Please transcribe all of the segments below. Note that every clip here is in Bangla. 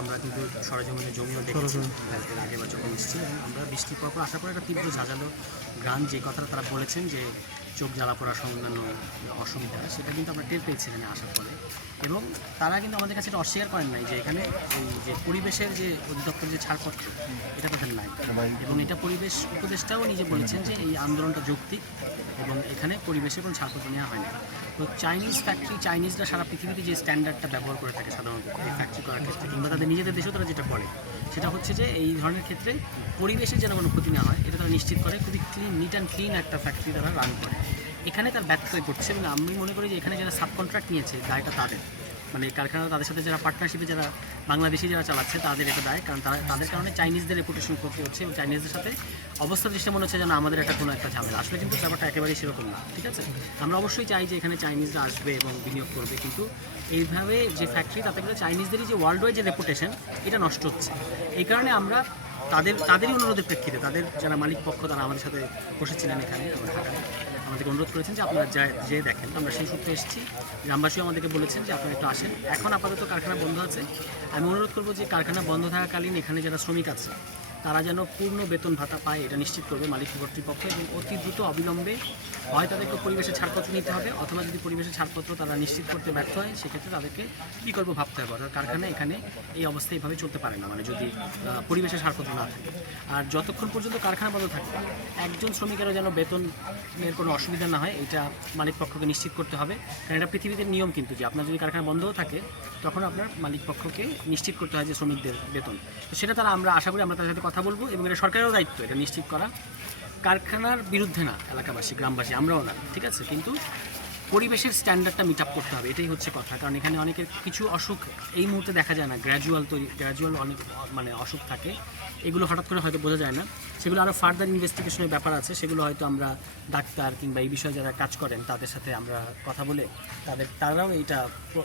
আমরা কিন্তু সরেজমিনে জমিও দেখেছি এর আগেবার যখন এসেছি, এবং আমরা বৃষ্টির পর আসার পর একটা তীব্র ঝাঁঝালো গান যে কথাটা তারা বলেছেন যে চোখ জ্বালা পড়া সহ অন্যান্য অসুবিধা, সেটা কিন্তু আমরা টের পেয়েছি এখানে আসার পরে। এবং তারা কিন্তু আমাদের কাছে এটা অস্বীকার করেন নাই যে এখানে এই যে পরিবেশের যে অধিদপ্তরের যে ছাড়পত্র এটা তাদের নাই, এবং এটা পরিবেশ উপদেষ্টাও নিজে বলেছেন যে এই আন্দোলনটা যৌক্তিক এবং এখানে পরিবেশের কোনো ছাড়পত্র নেওয়া হয় না। তো চাইনিজ ফ্যাক্টরি, চাইনিজরা সারা পৃথিবীতে যে স্ট্যান্ডার্ডটা ব্যবহার করে থাকে সাধারণত এই ফ্যাক্টরি করার ক্ষেত্রে, কিংবা তাদের নিজেদের দেশেও তারা যেটা করে সেটা হচ্ছে যে এই ধরনের ক্ষেত্রে পরিবেশের যেন কোনো ক্ষতি না হয় এটা তারা নিশ্চিত করে, খুবই ক্লিন, নিট অ্যান্ড ক্লিন একটা ফ্যাক্টরি তারা রান করে। এখানে তার ব্যত্যয় ঘটছে, এবং আমি মনে করি যে এখানে যারা সাব কন্ট্রাক্ট নিয়েছে দায়টা তাদের, মানে কারখানা তাদের সাথে যারা পার্টনারশিপে যারা বাংলাদেশি যারা চালাচ্ছে তাদের এটা দায়, কারণ তাদের কারণে চাইনিজদের রেপুটেশন ক্ষতি হচ্ছে, এবং চাইনিজদের সাথে অবস্থা দৃষ্টি মনে হচ্ছে যেন আমাদের একটা কোনো একটা ঝামেলা। আসলে কিন্তু ব্যাপারটা একেবারেই সেরকম না, ঠিক আছে? আমরা অবশ্যই চাই যে এখানে চাইনিজরা আসবে এবং বিনিয়োগ করবে, কিন্তু এইভাবে যে ফ্যাক্টরি তাতে করে চাইনিজদেরই যে ওয়ার্ল্ড ওয়াইড যে রেপুটেশন এটা নষ্ট হচ্ছে। এই কারণে আমরা তাদেরই অনুরোধের প্রেক্ষিতে তাদের যারা মালিক পক্ষ তারা আমাদের সাথে বসেছিলেন এখানে ঢাকায়, আমাদেরকে অনুরোধ করেছেন যে আপনারা যে দেখেন, আমরা সেই সূত্রে এসেছি। গ্রামবাসীও আমাদেরকে বলেছেন যে আপনারা একটু আসেন। এখন আপাতত কারখানা বন্ধ আছে, আমি অনুরোধ করবো যে কারখানা বন্ধ থাকাকালীন এখানে যারা শ্রমিক আছে তারা যেন পূর্ণ বেতন ভাতা পায় এটা নিশ্চিত করবে মালিক কর্তৃপক্ষ, এবং অতি দ্রুত অবিলম্বে হয় তাদেরকে পরিবেশের ছাড়পত্র নিতে হবে, অথবা যদি পরিবেশের ছাড়পত্র তারা নিশ্চিত করতে ব্যর্থ হয় সেক্ষেত্রে তাদেরকে কী করবো ভাবতে হবে। অর্থাৎ কারখানা এখানে এই অবস্থায় এইভাবে চলতে পারে না, মানে যদি পরিবেশের ছাড়পত্র না থাকে। আর যতক্ষণ পর্যন্ত কারখানা বন্ধ থাকবে একজন শ্রমিকেরও যেন বেতনের কোনো অসুবিধা না হয় এটা মালিক পক্ষকে নিশ্চিত করতে হবে, কারণ এটা পৃথিবীতে নিয়ম কিন্তু যে আপনার যদি কারখানা বন্ধও থাকে তখন আপনার মালিক পক্ষকে নিশ্চিত করতে হয় যে শ্রমিকদের বেতন। তো সেটা তারা আমরা আশা করি আমরা তাদের সাথে কথা বলবো, এবং এটা সরকারেরও দায়িত্ব এটা নিশ্চিত করা। কারখানার বিরুদ্ধে না এলাকাবাসী, গ্রামবাসী, আমরাও না, ঠিক আছে, কিন্তু পরিবেশের স্ট্যান্ডার্ডটা মিট আপ করতে হবে, এটাই হচ্ছে কথা। কারণ এখানে অনেকের কিছু অসুখ এই মুহূর্তে দেখা যায় না, গ্র্যাজুয়াল অনেক মানে অসুখ থাকে, এগুলো হঠাৎ করে হয়তো বোঝা যায় না, সেগুলো আরও ফার্দার ইনভেস্টিগেশনের ব্যাপার আছে, সেগুলো হয়তো আমরা ডাক্তার কিংবা এই বিষয়ে যারা কাজ করেন তাদের সাথে আমরা কথা বলে তারাও এইটা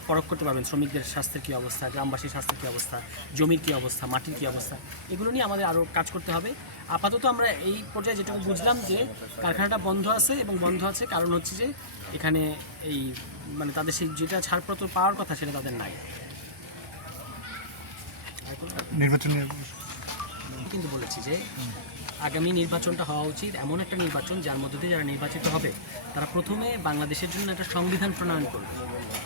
পরখ করতে পারবেন শ্রমিকদের স্বাস্থ্যের কী অবস্থা, গ্রামবাসীর স্বাস্থ্যের কী অবস্থা, জমির কী অবস্থা, মাটির কী অবস্থা, এগুলো নিয়ে আমাদের আরও কাজ করতে হবে। আপাতত আমরা এই পর্যায়ে যেটুকু বুঝলাম যে কারখানাটা বন্ধ আছে, এবং বন্ধ আছে কারণ হচ্ছে যে এখানে এই মানে তাদের সেই যেটা ছাড়পত্র পাওয়ার কথা সেটা তাদের নাই। নির্বাচন কিন্তু বলেছি যে আগামী নির্বাচনটা হওয়া উচিত এমন একটা নির্বাচন যার মধ্যে দিয়ে যারা নির্বাচিত হবে তারা প্রথমে বাংলাদেশের জন্য একটা সংবিধান প্রণয়ন করবে।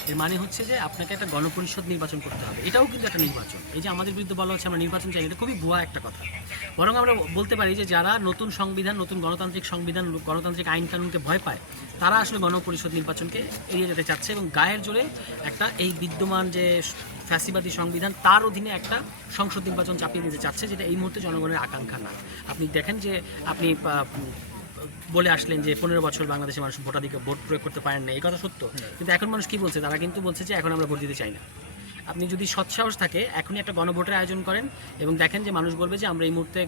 এর মানে হচ্ছে যে আপনাকে একটা গণপরিষদ নির্বাচন করতে হবে, এটাও কিন্তু একটা নির্বাচন। এই যে আমাদের বিরুদ্ধে বলা হচ্ছে আমরা নির্বাচন চাই, এটা খুবই ভুয়া একটা কথা। বরং আমরা বলতে পারি যে যারা নতুন সংবিধান, নতুন গণতান্ত্রিক সংবিধান, গণতান্ত্রিক আইন কানুনকে ভয় পায় তারা আসলে গণপরিষদ নির্বাচনকে এড়িয়ে যেতে চাচ্ছে, এবং গায়ের জোরে একটা এই বিদ্যমান যে ফ্যাসিবাদী সংবিধান তার অধীনে একটা সংসদ নির্বাচন চাপিয়ে দিতে চাচ্ছে, যেটা এই মুহূর্তে জনগণের আকাঙ্ক্ষা না। আপনি দেখেন যে আপনি বলে আসলেন যে 15 বছর বাংলাদেশের মানুষ ভোট প্রয়োগ করতে পারেন না, এই কথা সত্য, কিন্তু এখন মানুষ কী বলছে, তারা কিন্তু বলছে যে এখন আমরা ভোট দিতে চাই না। আপনি যদি সৎসাহস থাকে এখনই একটা গণভোটের আয়োজন করেন এবং দেখেন যে মানুষ বলবে যে আমরা এই মুহূর্তে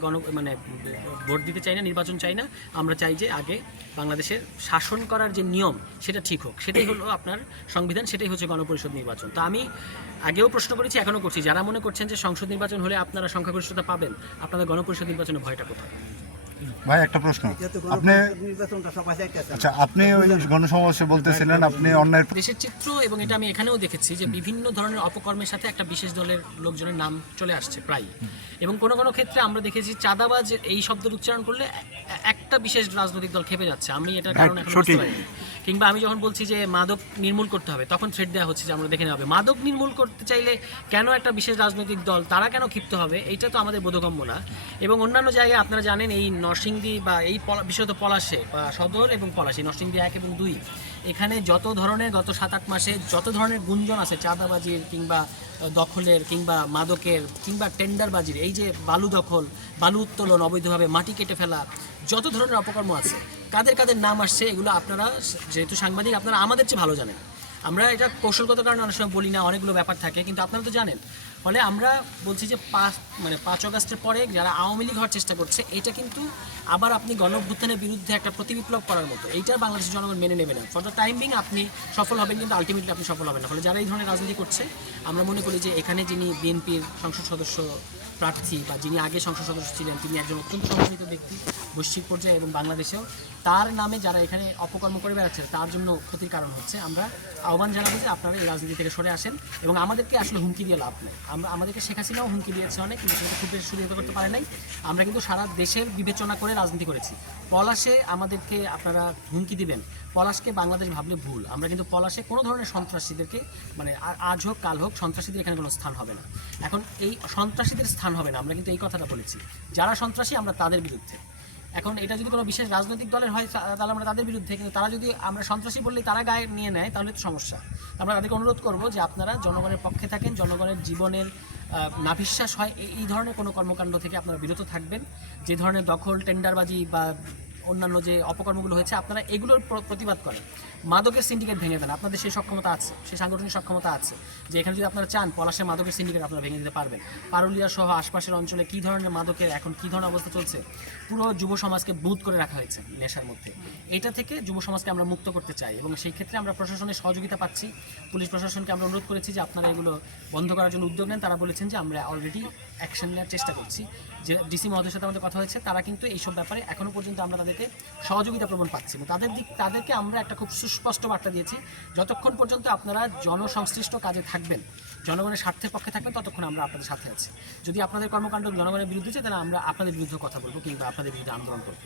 ভোট দিতে চাই না, নির্বাচন চাই না, আমরা চাই যে আগে বাংলাদেশের শাসন করার যে নিয়ম সেটা ঠিক হোক, সেটাই হলো আপনার সংবিধান, সেটাই হচ্ছে গণপরিষদ নির্বাচন। তো আমি আগেও প্রশ্ন করেছি, এখনও করছি, যারা মনে করছেন যে সংসদ নির্বাচন হলে আপনারা সংখ্যাগরিষ্ঠতা পাবেন, আপনাদের গণপরিষদ নির্বাচনের ভয়টা কোথায়? ভাই একটা প্রশ্ন, আপনি ওই গণসমাবেশে বলতেছিলেন আপনি অন্যায় দেশের চিত্র, এবং এটা আমি এখানেও দেখেছি যে বিভিন্ন ধরনের অপকর্মের সাথে একটা বিশেষ দলের লোকজনের নাম চলে আসছে প্রায়, এবং কোনো কোনো ক্ষেত্রে আমরা দেখেছি চাঁদাবাজ এই শব্দের উচ্চারণ করলে একটা বিশেষ রাজনৈতিক দল খেপে যাচ্ছে। আমি এটার কারণ এখন বুঝতে পারিনি। কিংবা আমি যখন বলছি যে মাদক নির্মূল করতে হবে তখন থ্রেট দেওয়া হচ্ছে যে আমরা দেখে নেওয়া হবে। মাদক নির্মূল করতে চাইলে কেন একটা বিশেষ রাজনৈতিক দল তারা কেন ক্ষিপ্ত হবে, এইটা তো আমাদের বোধগম্য না। এবং অন্যান্য জায়গায় আপনারা জানেন এই নরসিংদী বা এই বিশেষত পলাশে বা সদর এবং পলাশী, নরসিংদী 1 এবং 2, এখানে যত ধরনের গত 7-8 মাসে যত ধরনের গুঞ্জন আছে চাঁদাবাজির কিংবা দখলের কিংবা মাদকের কিংবা টেন্ডারবাজির, এই যে বালু দখল, বালু উত্তোলন, অবৈধভাবে মাটি কেটে ফেলা, যত ধরনের অপকর্ম আছে কাদের কাদের নাম আসছে এগুলো আপনারা যেহেতু সাংবাদিক আপনারা আমাদের চেয়ে ভালো জানেন। আমরা এটা কৌশলগত কারণে অনেক সময় বলি না, অনেকগুলো ব্যাপার থাকে, কিন্তু আপনারা তো জানেন। ফলে আমরা বলছি যে 5 আগস্টের পরে যারা আওয়ামী লীগ হওয়ার চেষ্টা করছে এটা কিন্তু আবার আপনি গণঅভ্যুত্থানের বিরুদ্ধে একটা প্রতিবিপ্লব করার মতো, এইটার বাংলাদেশের জনগণ মেনে নেবে না। ফর দ্য টাইম বিং আপনি সফল হবেন, কিন্তু আলটিমেটলি আপনি সফল হবেন না। ফলে যারা এই ধরনের রাজনীতি করছে আমরা মনে করি যে এখানে যিনি বিএনপির সংসদ সদস্য প্রার্থী বা যিনি আগে সংসদ সদস্য ছিলেন তিনি একজন অত্যন্ত সম্মানিত ব্যক্তি বৈশ্বিক পর্যায়ে এবং বাংলাদেশেও, তার নামে যারা এখানে অপকর্ম করে বেড়াচ্ছে তার জন্য ক্ষতির কারণ হচ্ছে। আমরা আহ্বান জানাবো যে আপনারা এই রাজনীতি থেকে সরে আসেন এবং আমাদেরকে আসলে হুমকি দিয়ে লাভ নেই। আমাদেরকে শেখ হাসিনাও হুমকি দিয়েছে অনেক, কিন্তু সেটা খুব বেশি সুবিধা করতে পারে নাই। আমরা কিন্তু সারা দেশের বিবেচনা করে রাজনীতি করেছি। পলাশে আমাদেরকে আপনারা হুমকি দিবেন, পলাশকে বাংলাদেশ ভাবলে ভুল। আমরা কিন্তু পলাশে কোনো ধরনের সন্ত্রাসীদেরকে মানে আজ হোক কাল হোক সন্ত্রাসীদের এখানে কোনো স্থান হবে না। এখন এই সন্ত্রাসীদের স্থান হবে না, আমরা কিন্তু এই কথাটা বলেছি। যারা সন্ত্রাসী আমরা তাদের বিরুদ্ধে। এখন এটা যদি কোনো বিশেষ রাজনৈতিক দলের হয় তাহলে আমরা তাদের বিরুদ্ধে, কিন্তু তারা যদি আমরা সন্ত্রাসী বললেই তারা গায়ে নিয়ে নেয় তাহলে তো সমস্যা। আমরা তাদেরকে অনুরোধ করব যে আপনারা জনগণের পক্ষে থাকেন, জনগণের জীবনের নাভিশ্বাস হয় এই ধরনের কোনো কর্মকাণ্ড থেকে আপনারা বিরত থাকবেন। যে ধরনের দখল, টেন্ডারবাজি বা অন্যান্য যে অপকর্মগুলো হয়েছে আপনারা এগুলোর প্রতিবাদ করেন। মাদকের সিন্ডিকেট ভেঙে দেন, আপনাদের সেই সক্ষমতা আছে, সেই সাংগঠনিক সক্ষমতা আছে যে এখানে যদি আপনারা চান পলাশে মাদকের সিন্ডিকেট আপনারা ভেঙে দিতে পারবেন। পারুলিয়া সহ আশপাশের অঞ্চলে কী ধরনের মাদকের এখন কী ধরনের অবস্থা চলছে, পুরো যুব সমাজকে বুঁদ করে রাখা হয়েছে নেশার মধ্যে। এটা থেকে যুব সমাজকে আমরা মুক্ত করতে চাই এবং সেই ক্ষেত্রে আমরা প্রশাসনের সহযোগিতা পাচ্ছি। পুলিশ প্রশাসনকে আমরা অনুরোধ করেছি যে আপনারা এগুলো বন্ধ করার জন্য উদ্যোগ নেন। তারা বলেছেন যে আমরা অলরেডি অ্যাকশন নেওয়ার চেষ্টা করছি। যে ডিসি মহোদয়ের সাথে আমাদের কথা হয়েছে, তারা কিন্তু এইসব ব্যাপারে এখনও পর্যন্ত আমরা তাদেরকে সহযোগিতা প্রবণ পাচ্ছি এবং তাদেরকে আমরা একটা খুব সুস্পষ্ট বার্তা দিয়েছি, যতক্ষণ পর্যন্ত আপনারা জনসংশ্লিষ্ট কাজে থাকবেন, জনগণের স্বার্থের পক্ষে থাকবেন, ততক্ষণ আমরা আপনাদের সাথে আছি। যদি আপনাদের কর্মকাণ্ড জনগণের বিরুদ্ধে যায় তাহলে আমরা আপনাদের বিরুদ্ধে কথা বলবো কিংবা আপনাদের বিরুদ্ধে আন্দোলন করবো।